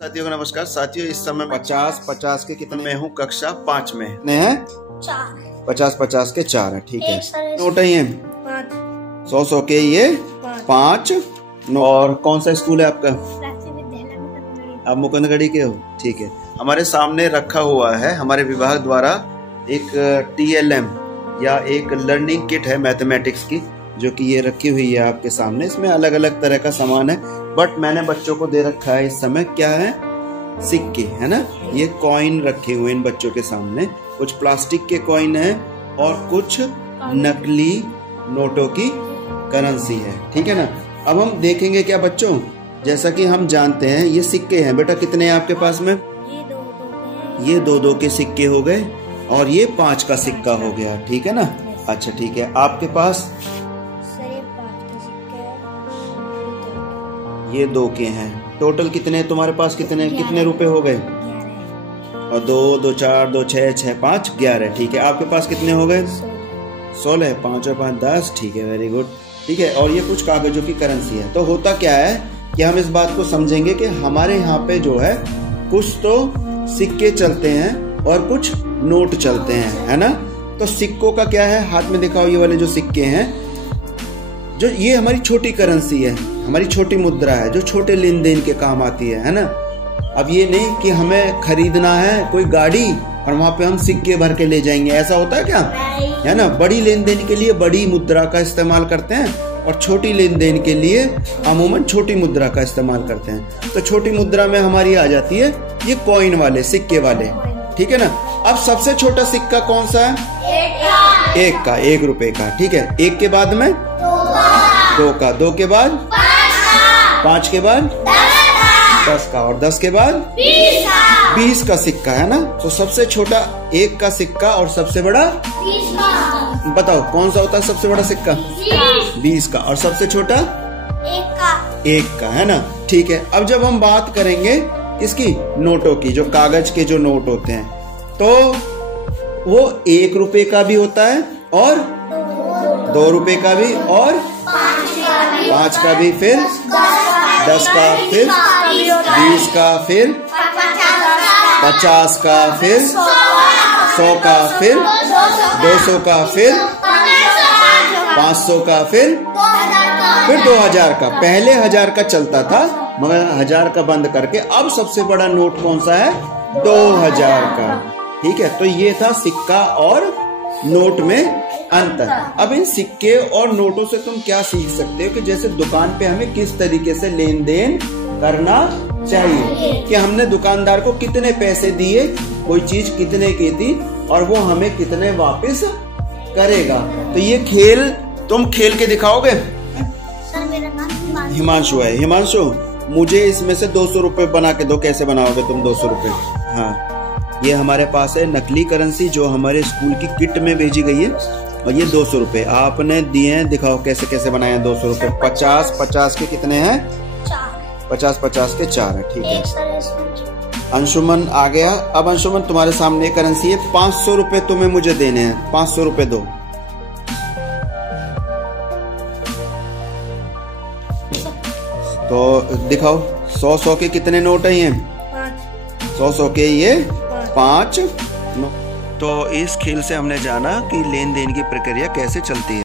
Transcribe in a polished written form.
साथियों को नमस्कार। साथियों, इस समय 50 के कितने मैं हूँ कक्षा 5 में। कितने हैं? 50 के 4 है। ठीक है, नोट है ये 100 के ये 5 नोट। और कौन सा स्कूल है आपका? आप मुकुंदगढ़ी के हो? ठीक है। हमारे सामने रखा हुआ है हमारे विभाग द्वारा एक TLM या एक लर्निंग किट है मैथमेटिक्स की, जो कि ये रखी हुई है आपके सामने। इसमें अलग अलग तरह का सामान है, बट मैंने बच्चों को दे रखा है इस समय क्या है, सिक्के, है ना। ये कॉइन रखे हुए इन बच्चों के सामने। कुछ प्लास्टिक के कॉइन है और कुछ नकली नोटों की करेंसी है। ठीक है ना। अब हम देखेंगे क्या बच्चों, जैसा कि हम जानते हैं ये सिक्के हैं। बेटा कितने हैं आपके पास में? ये दो के सिक्के हो गए और ये 5 का सिक्का हो गया। ठीक है ना। अच्छा ठीक है, आपके पास ये 2 के हैं। टोटल कितने तुम्हारे पास? कितने रुपए हो गए? और 2 4 2 6 6 5 11। ठीक है, आपके पास कितने हो गए? 16। 5 और 5 10। ठीक है, वेरी गुड। ठीक है, और ये कुछ कागजों की करेंसी है। तो होता क्या है कि हम इस बात को समझेंगे कि हमारे यहाँ पे जो है कुछ तो सिक्के चलते हैं और कुछ नोट चलते हैं, है ना। तो सिक्कों का क्या है, हाथ में दिखाओ। ये वाले जो सिक्के हैं, जो ये हमारी छोटी करेंसी है, हमारी छोटी मुद्रा है, जो छोटे लेन देन के काम आती है ना। अब ये नहीं कि हमें खरीदना है कोई गाड़ी और वहां पे हम सिक्के भर के ले जाएंगे, ऐसा होता है क्या? है ना। बड़ी लेन देन के लिए बड़ी मुद्रा का इस्तेमाल करते हैं और छोटी लेन देन के लिए अमूमन छोटी मुद्रा का इस्तेमाल करते हैं। तो छोटी मुद्रा में हमारी आ जाती है ये कॉइन वाले, सिक्के वाले। ठीक है ना। अब सबसे छोटा सिक्का कौन सा है? 1 का, 1 रुपए का। ठीक है, 1 के बाद में 2 का, 2 के बाद 5 के बाद 10 का, और 10 के बाद 20 का सिक्का, है ना। तो सबसे छोटा 1 का सिक्का और सबसे बड़ा 20 का। बताओ कौन सा होता है सबसे बड़ा सिक्का? 20 का। और सबसे छोटा 1 का, है ना। ठीक है, अब जब हम बात करेंगे इसकी नोटों की, जो कागज के जो नोट होते हैं, तो वो 1 रुपए का भी होता है और 2 रुपए का भी और 5 का भी, फिर 10 का, फिर 20 का, फिर 50 का, फिर 100 का, फिर 200 का, फिर 500 का, फिर 2000 का। पहले 1000 का चलता था, मगर 1000 का बंद करके अब सबसे बड़ा नोट कौन सा है? 2000 का। ठीक है, तो ये था सिक्का और नोट में अंतर। अब इन सिक्के और नोटों से तुम क्या सीख सकते हो कि जैसे दुकान पे हमें किस तरीके से लेन देन करना चाहिए, कि हमने दुकानदार को कितने पैसे दिए, कोई चीज कितने की थी और वो हमें कितने वापस करेगा। तो ये खेल तुम खेल के दिखाओगे? सर, मेरा नाम हिमांशु है। हिमांशु, मुझे इसमें से 200 रुपए बना के दो। कैसे बनाओगे तुम 200 रुपए? हाँ, ये हमारे पास है नकली करेंसी जो हमारे स्कूल की किट में भेजी गई है, और ये 200 रुपए आपने दिए हैं। दिखाओ कैसे कैसे बनाए हैं 200 रुपए। 50 के कितने हैं? 50 के 4 है। ठीक है, अंशुमन आ गया। अब अंशुमन, तुम्हारे सामने करेंसी है, 500 रुपए तुम्हें मुझे देने हैं। 500 रुपए दो। तो दिखाओ 100 के कितने नोट है? ये 100 के ये 5 नोट। तो इस खेल से हमने जाना कि लेन देन की प्रक्रिया कैसे चलती है।